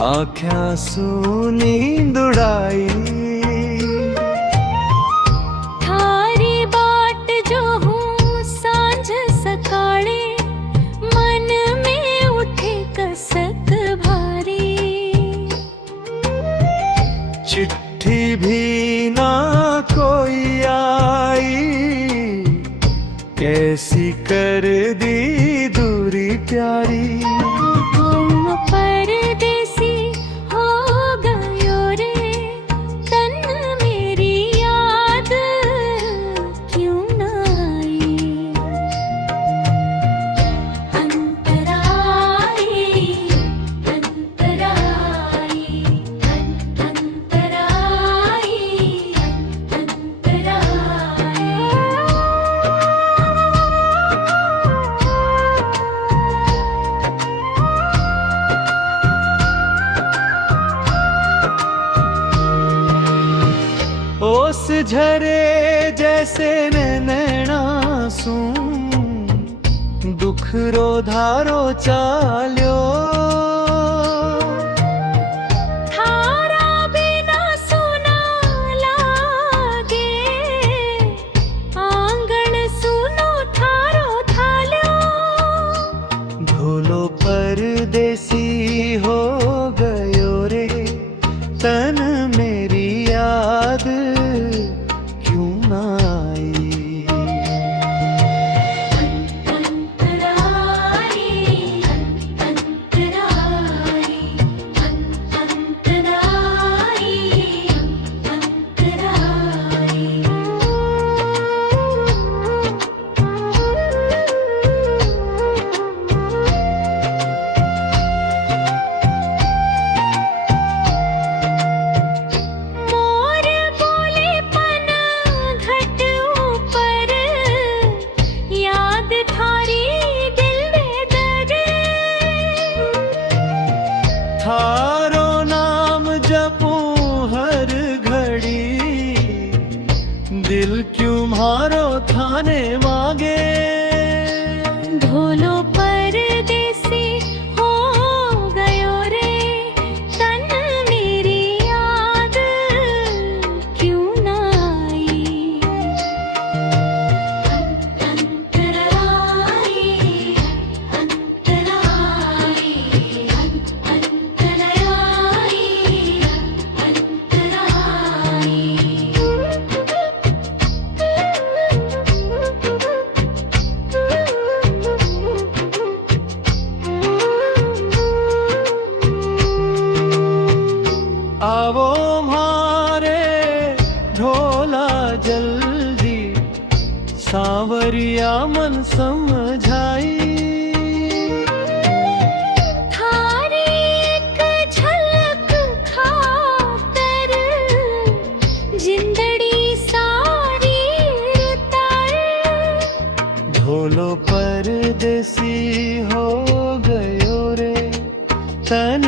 आँख्या नींद उड़ाई। थारी बाट जो हूँ सांझ सकाळे, मन में उठे कसक भारी। चिट्ठी भी ना कोई आई, कैसी कर दी दूरी प्यारी। हम परदेसी हो गयो रे, तन मेरी याद क्यों ना आई। अंतराई अंतराई अंतराई अंतराई। ओस झरे जैसे नैना सू, दुख रो धारो चाल्यो। थारा बिना सुना लागे, आंगण सुनो थारो थाल्यो। भूलो परदेसी हो गयो रे, तन मेरी याद क्यों ना आई। अंतराई अंतराई अंतराई मोर बोले पन घट ऊपर, याद थारी दिल में दर। थारो नाम जपूं हर घड़ी, दिल क्यों मारो थाने मांगे। भोलो परदेसी हो गयो रे, तन मेरी याद क्यों ना आई। अंतराई अंतराई अंतराई आवो मारे ढोला जल्दी, सांवरिया मन समझाई। थारी एक झलक खातर, जिंदड़ी सारी तार। ढोलो परदेसी हो गयो रे, तन